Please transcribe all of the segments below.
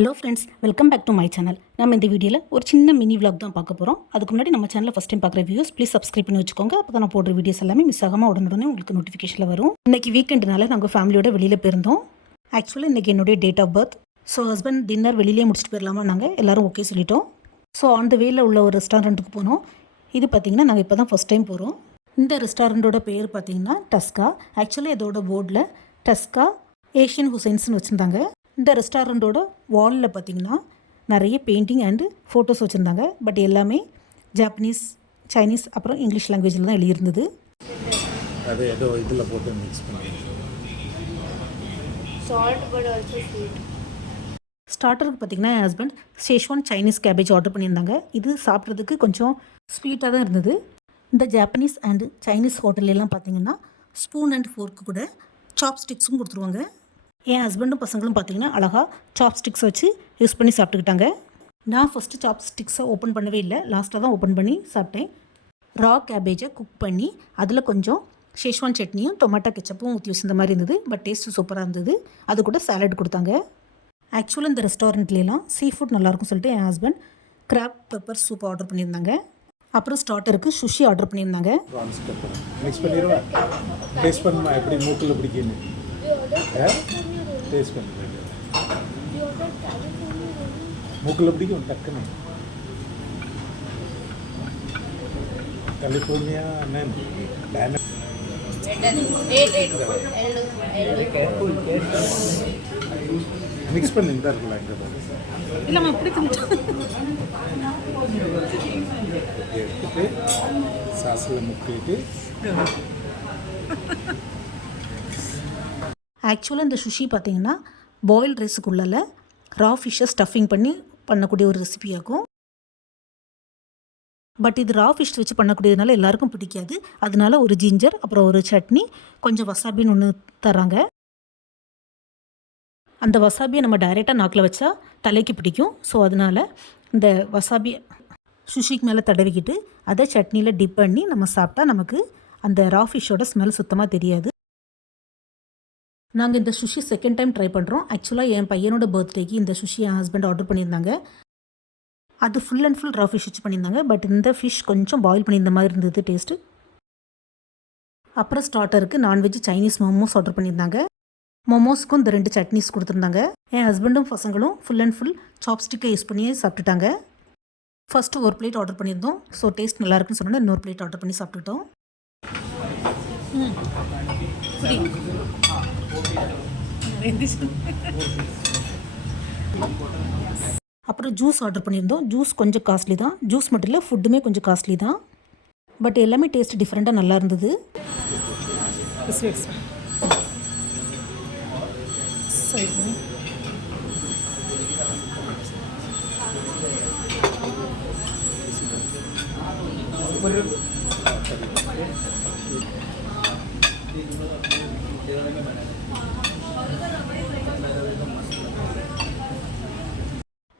Hello friends, welcome back to my channel. நம்ம இந்த வீடியோவில் ஒரு சின்ன மினி விளாக் தான் பார்க்க போகிறோம். அதுக்கு முன்னாடி நம்ம சேனலில் ஃபஸ்ட் டைம் பார்க்குற வியூஸ் ப்ளீஸ் சப்ஸ்கிரைப் பண்ணி வச்சுக்கோங்க. அப்போ தான் நான் போடுற வீடியோஸ் எல்லாமே மிஸ் ஆகாமல் உடனே உங்களுக்கு நோட்டிஃபிகேஷனில் வரும். இன்றைக்கி வீக்கெண்டுனால நாங்கள் ஃபேமிலியோட வெளியில் போயிருந்தோம். ஆக்சுவலாக இன்றைக்கி என்னுடைய date of birth. So husband dinner வெளியிலே முடிச்சுட்டு போயிடலாமா நாங்கள் எல்லோரும் ஓகே சொல்லிட்டோம். ஸோ அந்த வேல உள்ள ஒரு ரெஸ்டாரண்ட்டுக்கு போனோம். இது பார்த்திங்கன்னா நாங்கள் இப்போ தான் ஃபஸ்ட் டைம் போகிறோம். இந்த ரெஸ்டாரண்ட்டோட பேர் பார்த்திங்கன்னா டஸ்கா. ஆக்சுவலாக இதோட போர்டில் டஸ்கா ஏஷியன் ஹுசைன்ஸ்னு வச்சுருந்தாங்க. இந்த ரெஸ்டாரண்ட்டோட வாலில் பார்த்திங்கன்னா நிறைய பெயிண்டிங் அண்டு ஃபோட்டோஸ் வச்சுருந்தாங்க. பட் எல்லாமே ஜாப்பனீஸ், சைனீஸ் அப்புறம் இங்கிலீஷ் லாங்குவேஜில் தான் எழுதியிருந்தது. அது ஏதோ இதில் போட்டு மிக்ஸ் பண்ணி ஸ்டார்டருக்கு பார்த்திங்கன்னா என் husband Schezwan Chinese cabbage order பண்ணியிருந்தாங்க. இது சாப்பிட்றதுக்கு கொஞ்சம் ஸ்வீட்டாக தான் இருந்தது. இந்த ஜாப்பனீஸ் அண்டு சைனீஸ் ஹோட்டல்லாம் பார்த்திங்கன்னா ஸ்பூன் அண்ட் ஃபோர்க்கு கூட சாப்ஸ்டிக்ஸும் கொடுத்துருவாங்க. என் ஹஸ்பண்டும் பசங்களும் பார்த்திங்கன்னா அழகாக சாப்ஸ்டிக்ஸ் வச்சு யூஸ் பண்ணி சாப்பிட்டுக்கிட்டாங்க. நான் ஃபஸ்ட்டு சாப்ஸ்டிக்ஸை ஓப்பன் பண்ணவே இல்லை, லாஸ்ட்டாக தான் ஓப்பன் பண்ணி சாப்பிட்டேன். ரா கேபேஜை குக் பண்ணி அதில் கொஞ்சம் ஷேஷ்வான் சட்னியும் டொமேட்டோ கெச்சப்பும் ஊற்றி வச்சிருந்த மாதிரி இருந்தது. பட் டேஸ்ட்டு சூப்பராக இருந்தது. அது கூட சாலட் கொடுத்தாங்க. ஆக்சுவலாக இந்த ரெஸ்டாரண்ட்லாம் சீ ஃபுட் நல்லாயிருக்கும் சொல்லிட்டு என் husband crab pepper soup order பண்ணியிருந்தாங்க. அப்புறம் ஸ்டார்டருக்கு சுஷி ஆர்டர் பண்ணியிருந்தாங்க. மிக்ஸ் பண்ணிடுவேன். டேஸ்ட் பண்ணுமா எப்படி மூக்கில் பிடிக்கணும். டேஸ்ட் பண்ணி மூக்கில் பிடிக்கும் டக்குன்னு. கலிஃபோர்னியா மிக்ஸ் பண்ணி தான் இருக்குல்ல இங்கே இல்லைம்மா பிடிக்கும். எடுத்துட்டு சாஸில் முக்கிட்டு ஆக்சுவலாக இந்த சுஷி பார்த்திங்கன்னா பாயில் ரைஸுக்குள்ளே ரா ஃபிஷ்ஷை ஸ்டஃபிங் பண்ணி பண்ணக்கூடிய ஒரு ரெசிபியாகும். பட் இது ரா ஃபிஷ் வச்சு பண்ணக்கூடியதுனால எல்லாருக்கும் பிடிக்காது. அதனால ஒரு ஜிஞ்சர் அப்புறம் ஒரு சட்னி கொஞ்சம் வசாபின்னு ஒன்று தராங்க. அந்த வசாபியை நம்ம டைரெக்டாக நாக்கில் வச்சா தலைக்கு பிடிக்கும். ஸோ அதனால் இந்த வசாபி சுஷிக்கு மேலே தடவிக்கிட்டு அதை சட்னியில் டிப் பண்ணி நம்ம சாப்பிட்டா நமக்கு அந்த ரா ஃபிஷ்ஷோட ஸ்மெல் சுத்தமாக தெரியாது. நாங்கள் இந்த சுஷி செகண்ட் டைம் ட்ரை பண்ணுறோம். ஆக்சுவலாக என் பையனோட பர்த்டேக்கு இந்த சுஷி என் ஹஸ்பண்ட் ஆர்டர் பண்ணியிருந்தாங்க. அது full and full raw fish வச்சு பண்ணியிருந்தாங்க. பட் இந்த ஃபிஷ் கொஞ்சம் பாயில் பண்ணியிருந்த மாதிரி இருந்தது டேஸ்ட்டு. அப்புறம் ஸ்டார்டருக்கு நான்வெஜ் சைனீஸ் மோமோஸ் ஆர்டர் பண்ணியிருந்தாங்க. மோமோஸ்க்கும் இந்த 2 சட்னிஸ் கொடுத்துருந்தாங்க. என் ஹஸ்பண்டும் பசங்களும் ஃபுல் அண்ட் ஃபுல் சாப்ஸ்டிக்கை யூஸ் பண்ணி சாப்பிட்டுட்டாங்க. ஃபஸ்ட்டு ஒரு பிளேட் ஆர்டர் பண்ணியிருந்தோம். ஸோ டேஸ்ட் நல்லா இருக்குன்னு சொன்னோன்னா இன்னொரு பிளேட் ஆர்டர் பண்ணி சாப்பிட்டுட்டோம். அப்புறம் ஜூஸ் ஆர்டர் பண்ணியிருந்தோம். ஜூஸ் கொஞ்சம் காஸ்ட்லி தான். ஜூஸ் மட்டும் இல்லை, ஃபுட்டுமே கொஞ்சம் காஸ்ட்லி தான். பட் எல்லாமே டேஸ்ட் டிஃப்ரெண்ட்டாக நல்லா இருந்தது.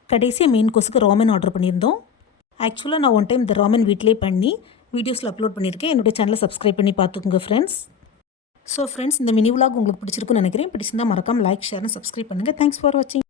கடைசியாக மெயின் கோர்ஸுக்கு ராமன் ஆர்டர் பண்ணியிருந்தோம். ஆக்சுவலாக நான் ஒன் டைம் இந்த ராமன் வீட்டிலே பண்ணி வீடியோஸில் அப்லோட் பண்ணியிருக்கேன். என்னுடைய சேனலை சப்ஸ்கிரைப் பண்ணி பார்த்துக்குங்க ஃப்ரெண்ட்ஸ். ஸோ ஃப்ரெண்ட்ஸ், இந்த மினி விலாக் உங்களுக்கு பிடிச்சிருக்குன்னு நினைக்கிறேன். பிடிச்சிருந்தால் மறக்காமல் லைக், ஷேர், சப்ஸ்கிரைப் பண்ணுங்கள். தேங்க்ஸ் ஃபார் வாட்சிங்.